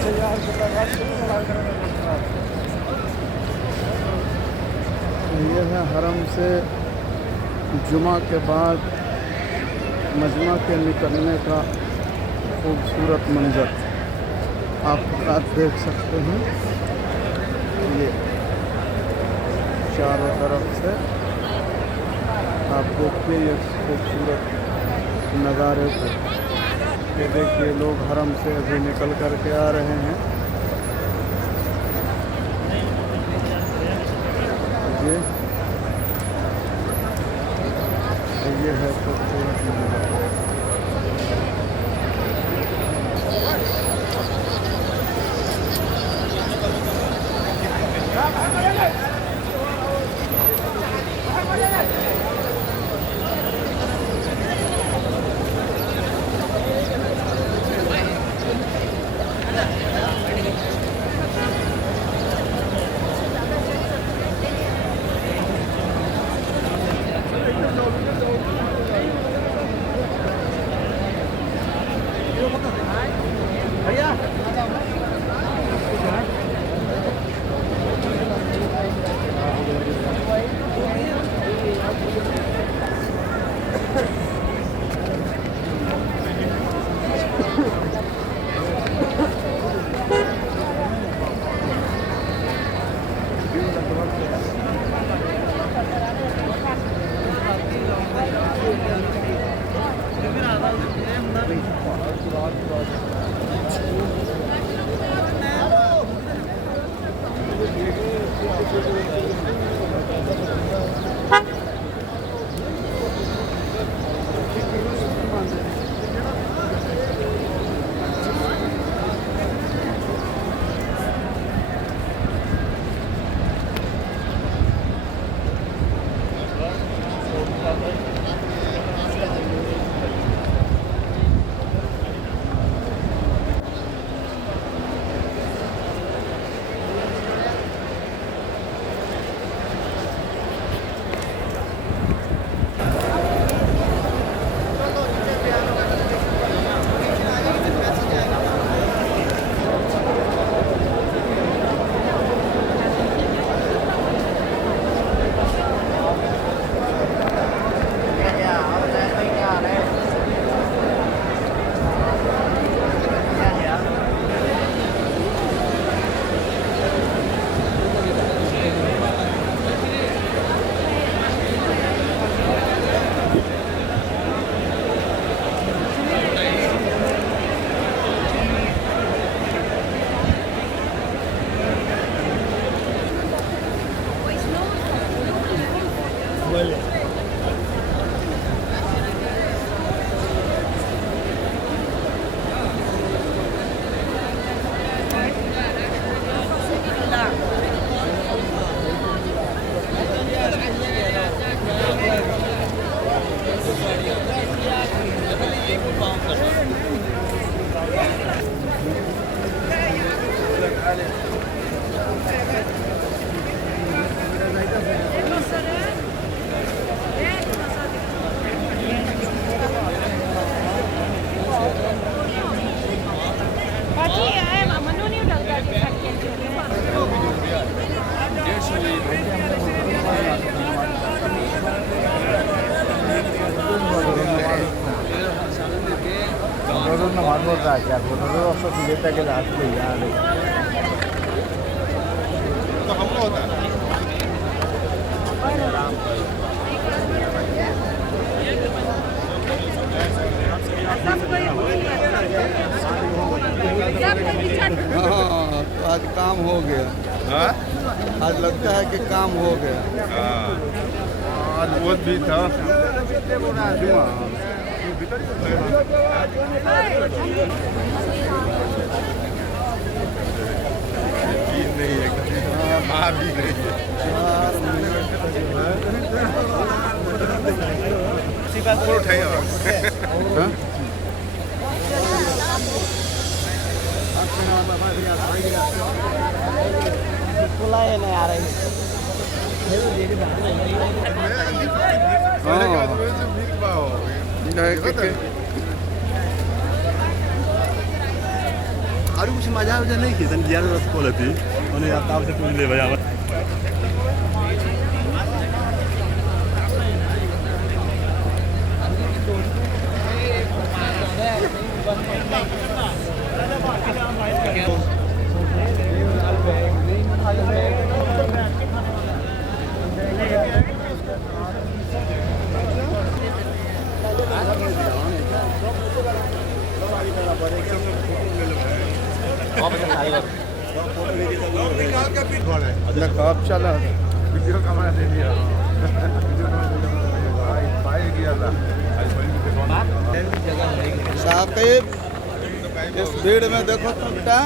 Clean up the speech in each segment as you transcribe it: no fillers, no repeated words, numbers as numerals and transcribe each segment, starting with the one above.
ये है हरम से जुमा के बाद मजमा के निकलने का खूबसूरत मंज़र आप देख सकते हैं। ये चारों तरफ से आप देखिए ये खूबसूरत नज़ारे को। ये देखिए लोग हरम से अभी निकल कर के आ रहे हैं। ये है खूबसूरत नज़ारा। हाँ, तो आज काम हो गया। हाँ? आज लगता है कि काम हो गया। आज बहुत भी था। नहीं है, माँ भी नहीं है। बुलाए नहीं आ रही। आरु कुछ मजा वजह नहीं की तन गियार रस को लेती मैंने आप ताव से पूछ ले भैया नकाब चला वीडियो कैमरा दे दिया भाई किया था साकिब इस भीड़ में देखो तुम क्या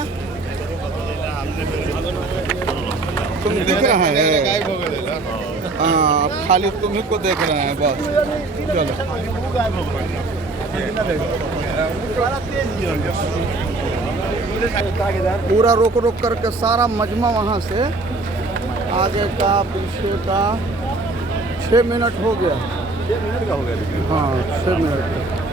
तुम दिख रहे हैं हाँ अब खाली तुम ही को देख रहे हैं बस चलो पूरा रोक रोक करके सारा मजमा वहाँ से आगे का पीछे का 6 मिनट हो गया 6 मिनट का हो गया हाँ 6 मिनट